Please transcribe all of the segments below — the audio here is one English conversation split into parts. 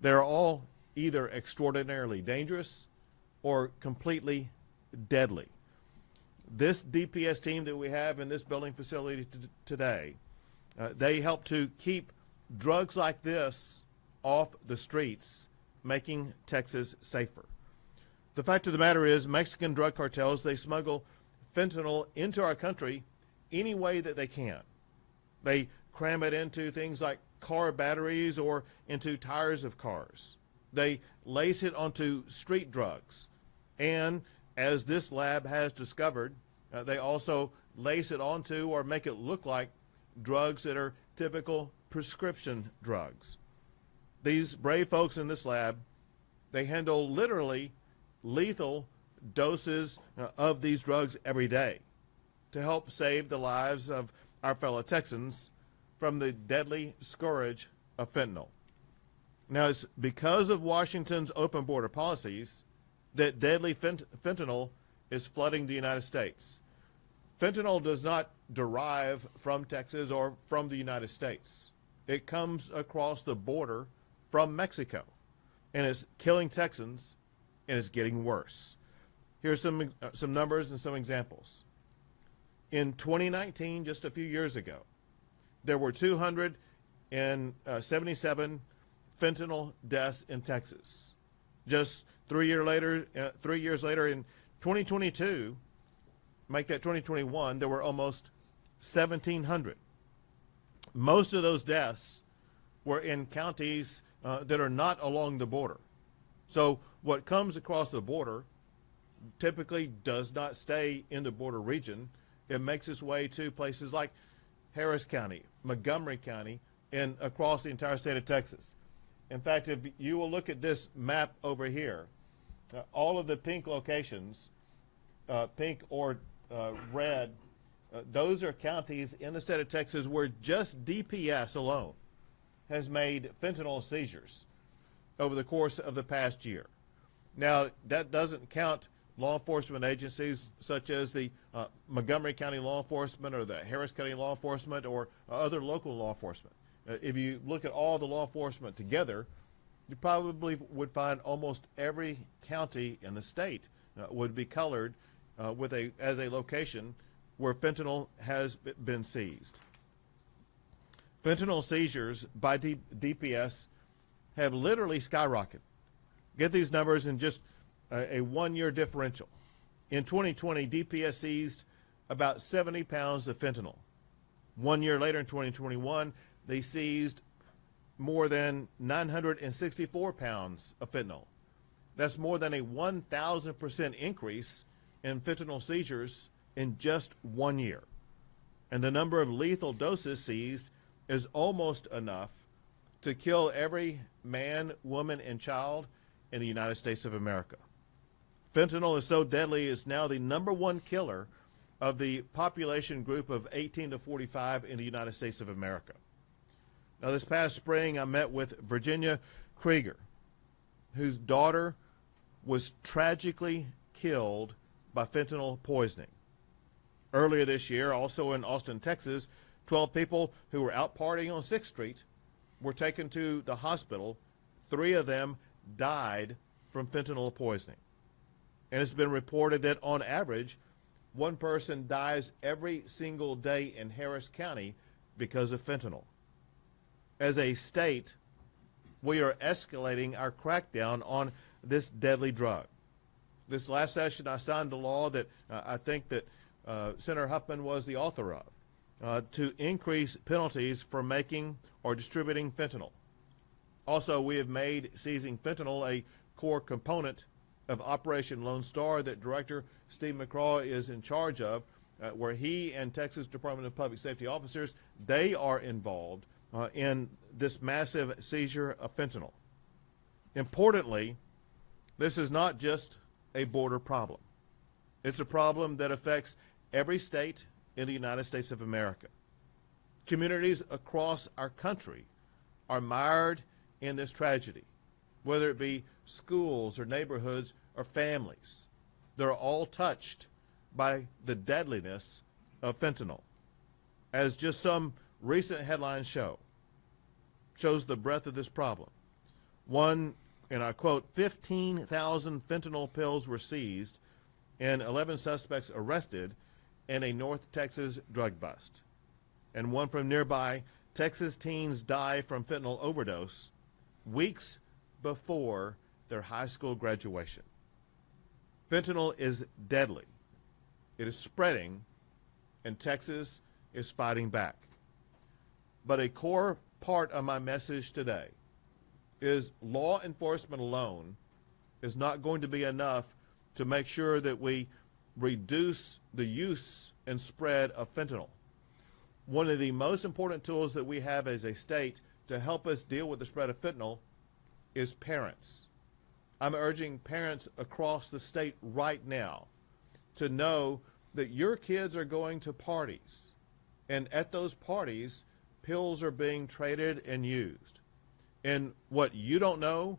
They're all either extraordinarily dangerous or completely deadly. This DPS team that we have in this building facility today, they help to keep drugs like this off the streets, making Texas safer. The fact of the matter is, Mexican drug cartels, they smuggle fentanyl into our country any way that they can. They cram it into things like car batteries or into tires of cars. They lace it onto street drugs. And as this lab has discovered, they also lace it onto or make it look like drugs that are typical prescription drugs. These brave folks in this lab, they handle literally lethal doses of these drugs every day to help save the lives of our fellow Texans from the deadly scourge of fentanyl. Now, it's because of Washington's open border policies that deadly fentanyl is flooding the United States. Fentanyl does not derive from Texas or from the United States. It comes across the border from Mexico, and it's killing Texans, and it's getting worse. Here's some numbers and some examples. In 2019, just a few years ago, there were 277 fentanyl deaths in Texas. Just 3 years later, in 2022, make that 2021, there were almost 1,700. Most of those deaths were in counties that are not along the border. So what comes across the border typically does not stay in the border region. It makes its way to places like Harris County, Montgomery County, and across the entire state of Texas. In fact, if you will look at this map over here, all of the pink locations, pink or red, those are counties in the state of Texas where just DPS alone has made fentanyl seizures over the course of the past year. Now, that doesn't count law enforcement agencies such as the Montgomery County Law Enforcement or the Harris County Law Enforcement or other local law enforcement. If you look at all the law enforcement together, you probably would find almost every county in the state would be colored as a location where fentanyl has been seized. Fentanyl seizures by DPS have literally skyrocketed. Get these numbers in just a one-year differential. In 2020, DPS seized about 70 pounds of fentanyl. 1 year later, in 2021, they seized more than 964 pounds of fentanyl. That's more than a 1,000% increase in fentanyl seizures in just 1 year. And the number of lethal doses seized is almost enough to kill every man, woman, and child in the United States of America. Fentanyl is so deadly, it's now the #1 killer of the population group of 18 to 45 in the United States of America. Now, this past spring, I met with Virginia Krieger, whose daughter was tragically killed by fentanyl poisoning. Earlier this year, also in Austin, Texas, 12 people who were out partying on 6th Street were taken to the hospital. 3 of them died from fentanyl poisoning. And it's been reported that on average, 1 person dies every single day in Harris County because of fentanyl. As a state, we are escalating our crackdown on this deadly drug. This last session, I signed a law that I think that Senator Huffman was the author of, to increase penalties for making or distributing fentanyl. Also, we have made seizing fentanyl a core component of Operation Lone Star that Director Steve McCraw is in charge of, where he and Texas Department of Public Safety officers, they are involved in this massive seizure of fentanyl. Importantly, this is not just a border problem. It's a problem that affects every state in the United States of America. Communities across our country are mired in this tragedy, whether it be schools or neighborhoods or families. They're all touched by the deadliness of fentanyl. As just some recent headlines shows the breadth of this problem. One, and I quote, 15,000 fentanyl pills were seized and 11 suspects arrested in a North Texas drug bust. And one from nearby, Texas teens die from fentanyl overdose weeks before their high school graduation. Fentanyl is deadly. It is spreading, and Texas is fighting back. But a core part of my message today is law enforcement alone is not going to be enough to make sure that we reduce the use and spread of fentanyl. One of the most important tools that we have as a state to help us deal with the spread of fentanyl is parents. I'm urging parents across the state right now to know that your kids are going to parties, and at those parties, pills are being traded and used. And what you don't know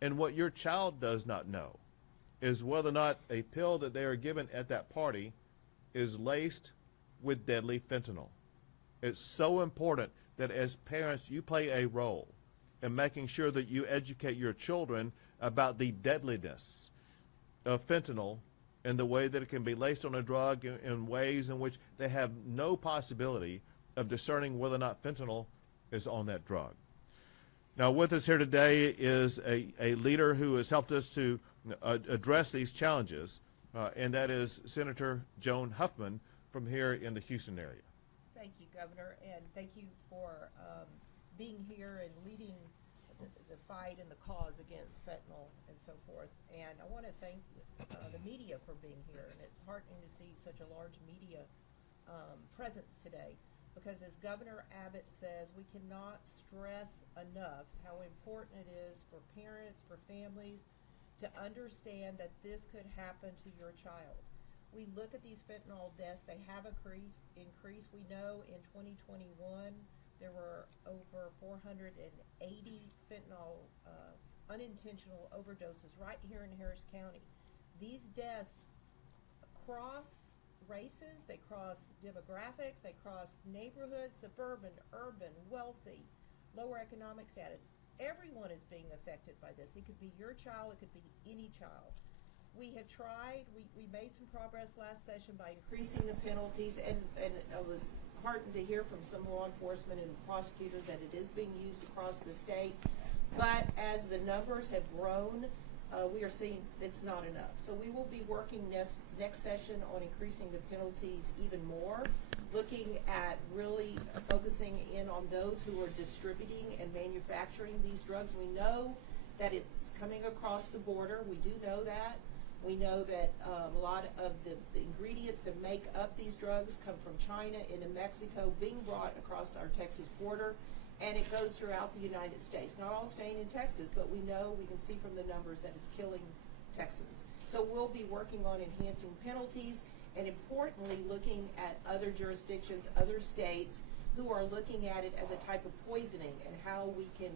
and what your child does not know is whether or not a pill that they are given at that party is laced with deadly fentanyl. It's so important that as parents you play a role in making sure that you educate your children about the deadliness of fentanyl and the way that it can be laced on a drug in ways in which they have no possibility of discerning whether or not fentanyl is on that drug. Now, with us here today is a leader who has helped us to address these challenges, and that is Senator Joan Huffman from here in the Houston area. Thank you, Governor, and thank you for being here and leading the fight and the cause against fentanyl and so forth. And I want to thank the media for being here, and it's heartening to see such a large media presence today. Because as Governor Abbott says, we cannot stress enough how important it is for parents, for families, to understand that this could happen to your child. We look at these fentanyl deaths, they have increased. We know in 2021 there were over 480 fentanyl unintentional overdoses right here in Harris County. These deaths cross races, they cross demographics, they cross neighborhoods, suburban, urban, wealthy, lower economic status. Everyone is being affected by this. It could be your child, it could be any child. We have tried, we made some progress last session by increasing the penalties, and I was heartened to hear from some law enforcement and prosecutors that it is being used across the state. But as the numbers have grown, we are seeing it's not enough. So we will be working next session on increasing the penalties even more, looking at really focusing in on those who are distributing and manufacturing these drugs. We know that it's coming across the border. We do know that. We know that a lot of the ingredients that make up these drugs come from China into Mexico, being brought across our Texas border. And it goes throughout the United States. Not all staying in Texas, but we know, we can see from the numbers that it's killing Texans. So we'll be working on enhancing penalties and, importantly, looking at other jurisdictions, other states who are looking at it as a type of poisoning and how we can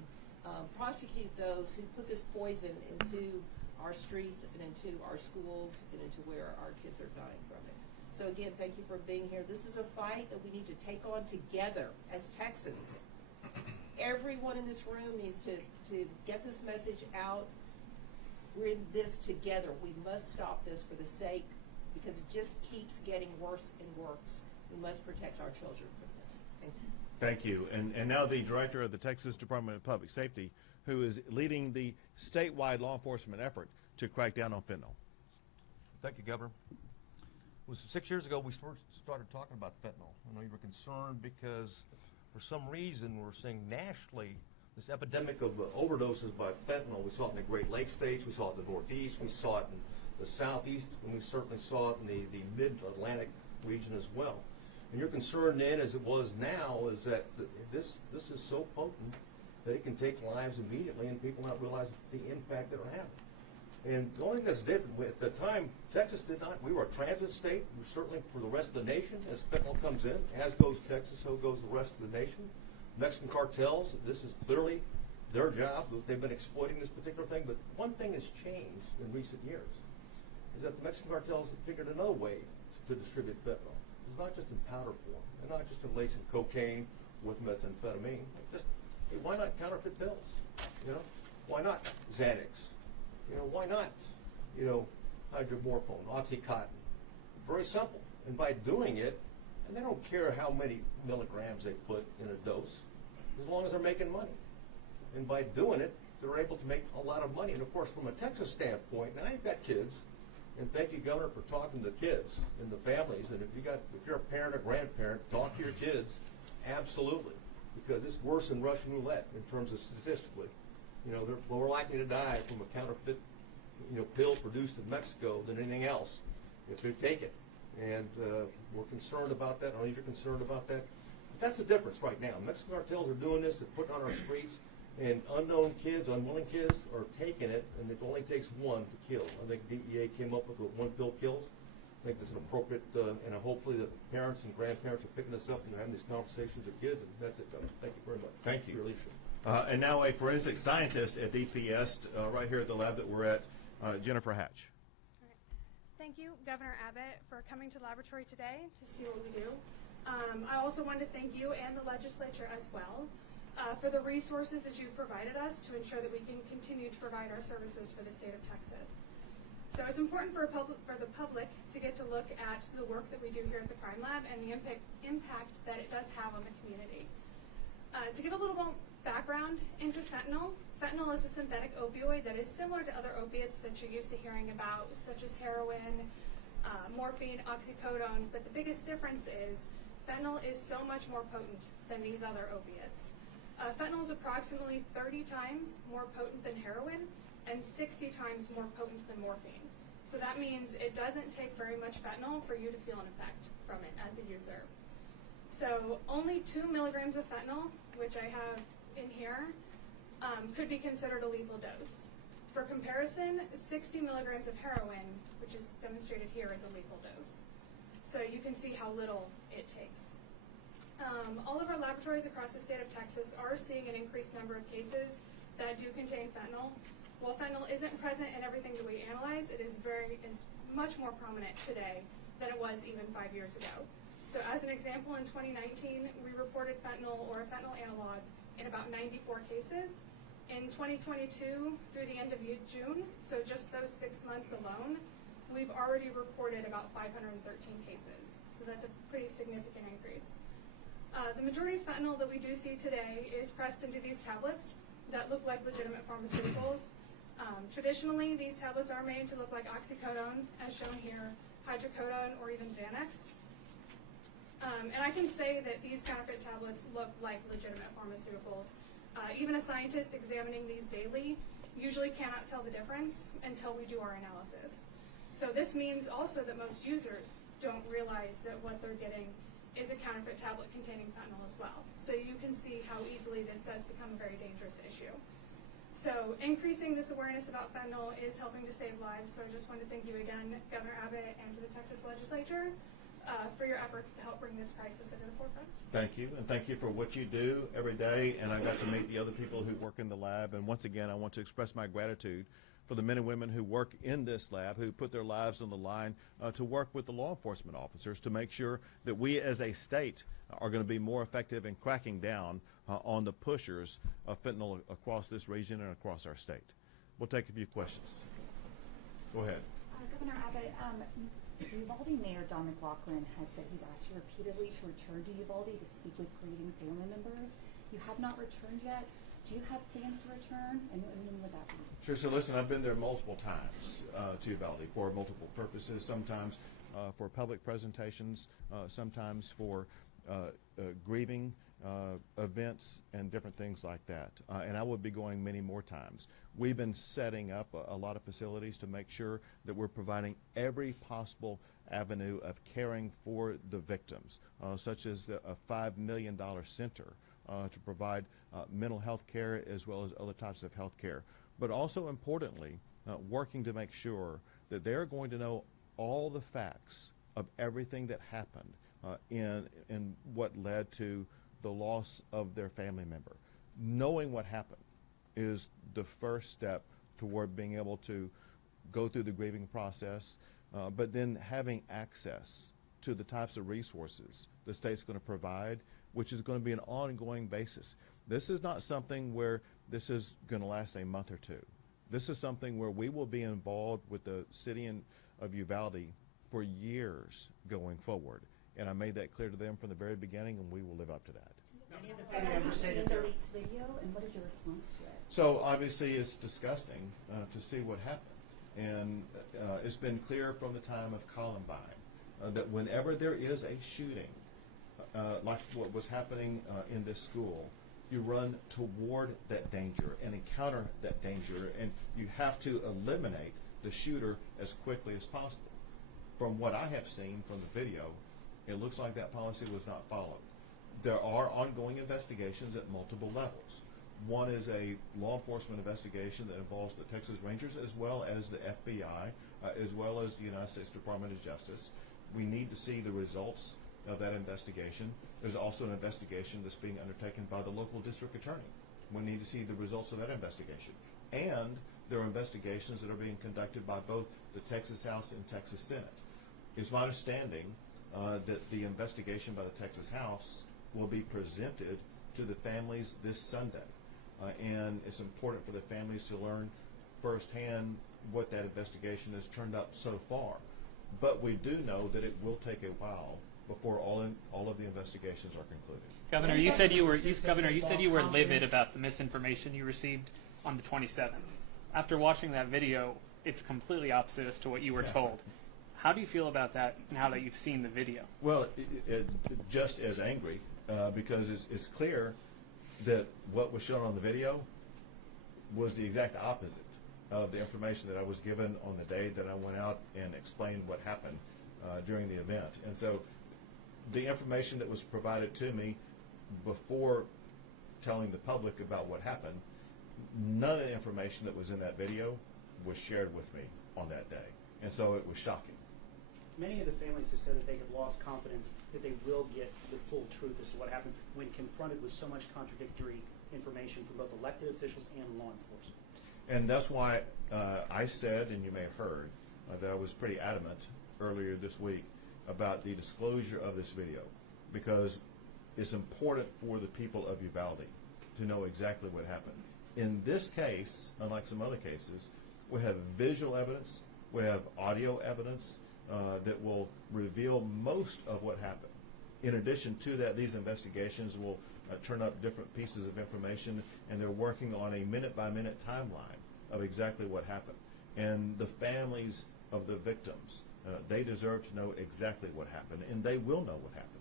prosecute those who put this poison into our streets and into our schools and into where our kids are dying from it. So again, thank you for being here. This is a fight that we need to take on together as Texans. Everyone in this room needs to get this message out. We're in this together. We must stop this for the sake, because it just keeps getting worse and worse. We must protect our children from this. Thank you. Thank you. And now the director of the Texas Department of Public Safety, who is leading the statewide law enforcement effort to crack down on fentanyl. Thank you, Governor. It was 6 years ago we started talking about fentanyl. I know you were concerned because for some reason we're seeing nationally this epidemic of overdoses by fentanyl. We saw it in the Great Lakes states, we saw it in the Northeast, we saw it in the Southeast, and we certainly saw it in the Mid-Atlantic region as well. And your concern then, as it was now, is that this is so potent that it can take lives immediately and people not realize the impact that it'll have. And the only thing that's different, at the time, Texas did not, we were a transit state, certainly for the rest of the nation. As fentanyl comes in, as goes Texas, so goes the rest of the nation. Mexican cartels, this is clearly their job. They've been exploiting this particular thing. But one thing has changed in recent years, is that the Mexican cartels have figured another way to distribute fentanyl. It's not just in powder form, and not just in lacing cocaine with methamphetamine. Just, hey, why not counterfeit pills? You know, Why not Xanax? Why not, hydromorphone, Oxycontin? Very simple. And by doing it, and they don't care how many milligrams they put in a dose, as long as they're making money. And by doing it, they're able to make a lot of money. And of course, from a Texas standpoint, now you've got kids, and thank you, Governor, for talking to the kids and the families. And if you're a parent or grandparent, talk to your kids, absolutely, because it's worse than Russian roulette in terms of statistically. They're more likely to die from a counterfeit, pill produced in Mexico than anything else if they take it. And we're concerned about that. I know you're concerned about that. But that's the difference right now. Mexican cartels are doing this. They're putting it on our streets. And unknown kids, unwilling kids, are taking it, and it only takes one to kill. I think DEA came up with one pill kills. I think that's an appropriate, and hopefully the parents and grandparents are picking this up and they're having these conversations with kids. And that's it, Governor. Thank you very much. Thank you. For your leadership. And now a forensic scientist at DPS, right here at the lab that we're at, Jennifer Hatch. Thank you, Governor Abbott, for coming to the laboratory today to see what we do. I also want to thank you and the legislature as well for the resources that you've provided us to ensure that we can continue to provide our services for the state of Texas. So it's important for the public to get to look at the work that we do here at the Crime Lab and the impact that it does have on the community. To give a little more background into fentanyl, fentanyl is a synthetic opioid that is similar to other opiates that you're used to hearing about, such as heroin, morphine, oxycodone, but the biggest difference is fentanyl is so much more potent than these other opiates. Fentanyl is approximately 30 times more potent than heroin and 60 times more potent than morphine. So that means it doesn't take very much fentanyl for you to feel an effect from it as a user. So only 2 milligrams of fentanyl, which I have in here, could be considered a lethal dose. For comparison, 60 milligrams of heroin, which is demonstrated here, is a lethal dose. So you can see how little it takes. All of our laboratories across the state of Texas are seeing an increased number of cases that do contain fentanyl. While fentanyl isn't present in everything that we analyze, it is much more prominent today than it was even 5 years ago. So as an example, in 2019, we reported fentanyl or a fentanyl analog in about 94 cases. In 2022, through the end of June, so just those 6 months alone, we've already reported about 513 cases. So that's a pretty significant increase. The majority of fentanyl that we do see today is pressed into these tablets that look like legitimate pharmaceuticals. Traditionally, these tablets are made to look like oxycodone, as shown here, hydrocodone, or even Xanax. And I can say that these counterfeit tablets look like legitimate pharmaceuticals. Even a scientist examining these daily usually cannot tell the difference until we do our analysis. So this means also that most users don't realize that what they're getting is a counterfeit tablet containing fentanyl as well. So you can see how easily this does become a very dangerous issue. So increasing this awareness about fentanyl is helping to save lives. So I just want to thank you again, Governor Abbott, and to the Texas legislature for your efforts to help bring this crisis into the forefront. Thank you, and thank you for what you do every day. And I got to meet the other people who work in the lab. And once again, I want to express my gratitude for the men and women who work in this lab, who put their lives on the line to work with the law enforcement officers to make sure that we as a state are going to be more effective in cracking down on the pushers of fentanyl across this region and across our state. We'll take a few questions. Go ahead. Governor Abbott, Uvalde Mayor John McLaughlin has said he's asked you repeatedly to return to Uvalde to speak with grieving family members. You have not returned yet. Do you have plans to return, and when would that be? Sure. So listen, I've been there multiple times to Uvalde for multiple purposes, sometimes for public presentations, sometimes for grieving events and different things like that. And I will be going many more times. We've been setting up a lot of facilities to make sure that we're providing every possible avenue of caring for the victims, such as a $5 million center to provide mental health care as well as other types of health care. But also importantly, working to make sure that they're going to know all the facts of everything that happened in what led to the loss of their family member. Knowing what happened is the first step toward being able to go through the grieving process, but then having access to the types of resources the state's going to provide, which is going to be an ongoing basis. This is not something where this is going to last a month or two. This is something where we will be involved with the city of Uvalde for years going forward. And I made that clear to them from the very beginning, and we will live up to that. Have you seen the leaked video, and what is your response to it? So obviously it's disgusting to see what happened. And it's been clear from the time of Columbine that whenever there is a shooting, like what was happening in this school, you run toward that danger and encounter that danger, and you have to eliminate the shooter as quickly as possible. From what I have seen from the video, it looks like that policy was not followed. There are ongoing investigations at multiple levels. One is a law enforcement investigation that involves the Texas Rangers as well as the FBI, as well as the United States Department of Justice. We need to see the results of that investigation. There's also an investigation that's being undertaken by the local district attorney. We need to see the results of that investigation. And there are investigations that are being conducted by both the Texas House and Texas Senate. It's my understanding that the investigation by the Texas House will be presented to the families this Sunday. And it's important for the families to learn firsthand what that investigation has turned up so far. But we do know that it will take a while before all of the investigations are concluded. Governor, you said you were livid about the misinformation you received on the 27th. After watching that video, it's completely opposite as to what you were told. How do you feel about that now that you've seen the video? Well, just as angry because it's clear that what was shown on the video was the exact opposite of the information that I was given on the day that I went out and explained what happened during the event. And so the information that was provided to me before telling the public about what happened, none of the information that was in that video was shared with me on that day. And so it was shocking. Many of the families have said that they have lost confidence that they will get the full truth as to what happened when confronted with so much contradictory information from both elected officials and law enforcement. And that's why I said, and you may have heard, that I was pretty adamant earlier this week about the disclosure of this video, because it's important for the people of Uvalde to know exactly what happened. In this case, unlike some other cases, we have visual evidence, we have audio evidence that will reveal most of what happened. In addition to that, these investigations will turn up different pieces of information, and they're working on a minute-by-minute timeline of exactly what happened. And the families of the victims, they deserve to know exactly what happened, and they will know what happened.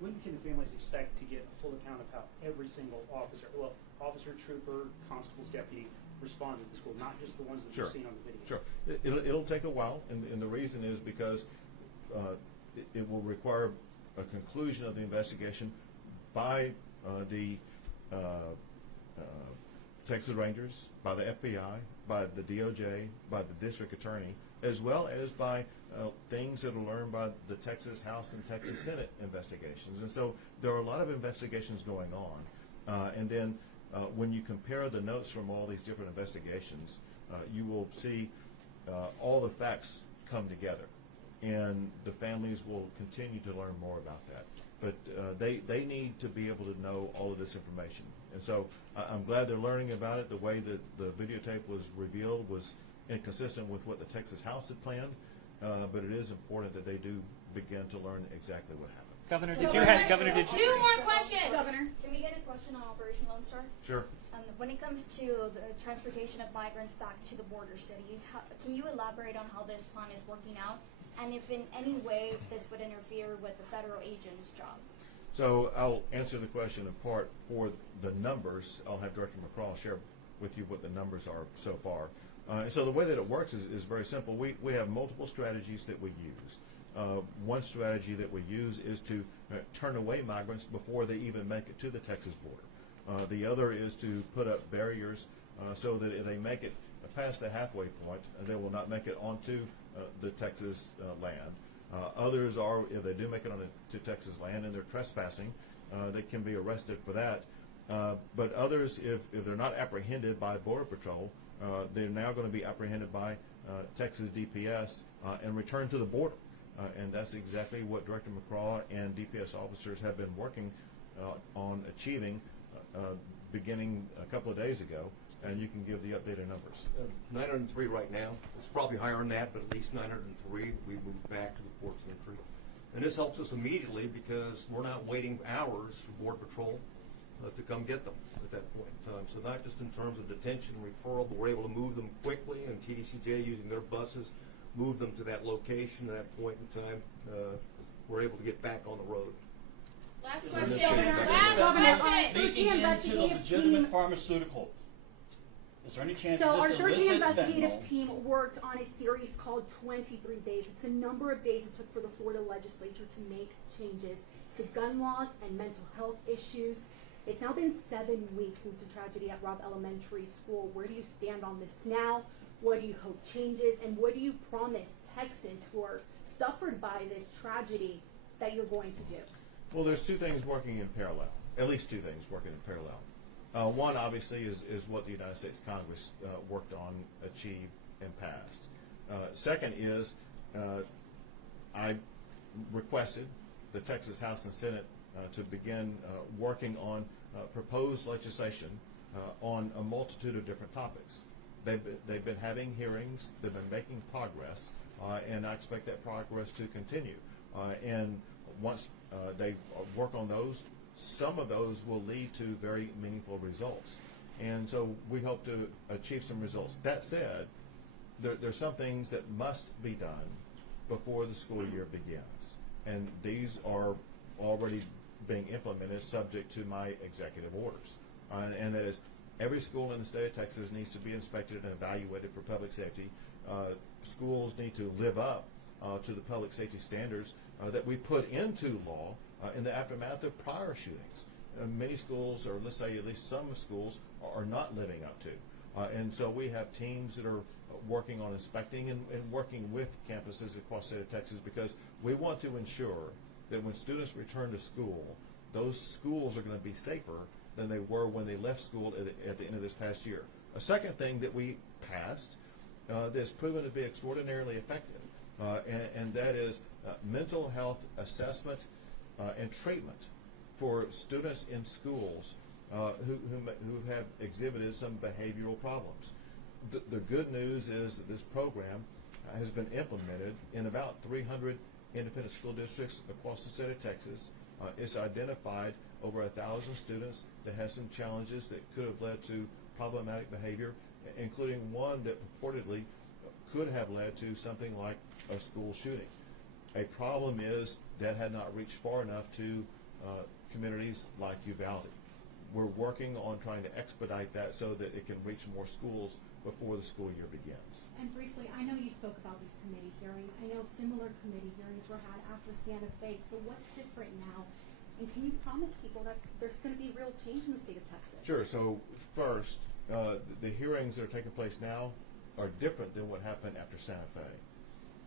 When can the families expect to get a full account of how every single officer, officer, trooper, constable's deputy, responded to the school, not just the ones that you've seen on the video? Sure. It'll take a while, and the reason is because it will require a conclusion of the investigation by the Texas Rangers, by the FBI, by the DOJ, by the district attorney, as well as by things that are learned by the Texas House and Texas Senate investigations. And so there are a lot of investigations going on. And then when you compare the notes from all these different investigations, you will see all the facts come together. And the families will continue to learn more about that. But they need to be able to know all of this information. And so I'm glad they're learning about it. The way that the videotape was revealed was inconsistent with what the Texas House had planned. But it is important that they do begin to learn exactly what happened. Governor, Two more questions. Governor, can we get a question on Operation Lone Star? Sure. When it comes to the transportation of migrants back to the border cities, can you elaborate on how this plan is working out, and if in any way this would interfere with the federal agent's job? So I'll answer the question in part for the numbers. I'll have Director McCraw share with you what the numbers are so far. So the way that it works is very simple. We have multiple strategies that we use. One strategy that we use is to turn away migrants before they even make it to the Texas border. The other is to put up barriers so that if they make it past the halfway point, they will not make it onto the Texas land. Others are, if they do make it onto Texas land and they're trespassing, they can be arrested for that. But others, if they're not apprehended by Border Patrol, they're now going to be apprehended by Texas DPS and returned to the border. And that's exactly what Director McCraw and DPS officers have been working on achieving beginning a couple of days ago, and you can give the updated numbers. 903 right now. It's probably higher than that, but at least 903. We moved back to the ports of entry. And this helps us immediately because we're not waiting hours for Border Patrol to come get them at that point in time. So not just in terms of detention and referral, but we're able to move them quickly, and TDCJ using their buses move them to that location at that point in time. We're able to get back on the road. Last Is question. there any chance- Last question. Leaking into the legitimate pharmaceuticals. Is there any chance So our this 13 illicit investigative fentanyl? team worked on a series called 23 Days. It's a number of days it took for the Florida legislature to make changes to gun laws and mental health issues. It's now been 7 weeks since the tragedy at Robb Elementary School. Where do you stand on this now? What do you hope changes? And what do you promise Texans who are suffered by this tragedy that you're going to do? Well, there's two things working in parallel, at least two things working in parallel. One, obviously, is what the United States Congress worked on, achieved, and passed. Second is I requested the Texas House and Senate to begin working on proposed legislation on a multitude of different topics. They've been having hearings, they've been making progress, and I expect that progress to continue. And once they work on those, some of those will lead to very meaningful results. And so we hope to achieve some results. That said, there's some things that must be done before the school year begins. And these are already being implemented subject to my executive orders. And that is, every school in the state of Texas needs to be inspected and evaluated for public safety. Schools need to live up to the public safety standards that we put into law in the aftermath of prior shootings. Many schools, or let's say at least some schools, are not living up to. And so we have teams that are working on inspecting and working with campuses across the state of Texas, because we want to ensure that when students return to school, those schools are going to be safer than they were when they left school at the end of this past year. A second thing that we passed that's proven to be extraordinarily effective, and that is mental health assessment and treatment for students in schools who have exhibited some behavioral problems. The good news is that this program has been implemented in about 300 independent school districts across the state of Texas. It's identified over 1,000 students that had some challenges that could have led to problematic behavior, including one that purportedly could have led to something like a school shooting. A problem is that had not reached far enough to communities like Uvalde. We're working on trying to expedite that so that it can reach more schools before the school year begins. And briefly, I know you spoke about these committee hearings. I know similar committee hearings were had after Santa Fe. So what's different now? And can you promise people that there's going to be real change in the state of Texas? Sure. So first, the hearings that are taking place now are different than what happened after Santa Fe.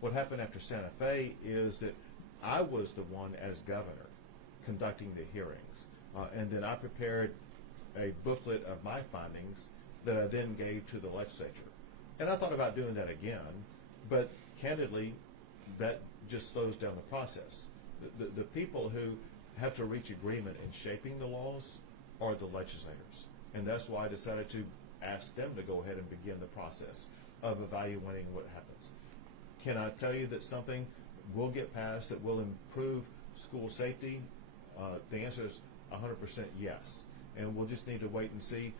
What happened after Santa Fe is that I was the one as governor conducting the hearings. And then I prepared a booklet of my findings that I then gave to the legislature. And I thought about doing that again, but candidly, that just slows down the process. The people who have to reach agreement in shaping the laws are the legislators. And that's why I decided to ask them to go ahead and begin the process of evaluating what happens. Can I tell you that something will get passed that will improve school safety? The answer is 100% yes. And we'll just need to wait and see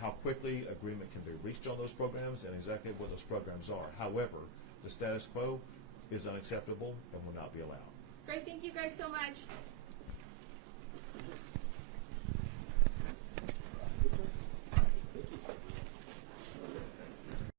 how quickly agreement can be reached on those programs and exactly what those programs are. However, the status quo is unacceptable and will not be allowed. Great, thank you guys so much.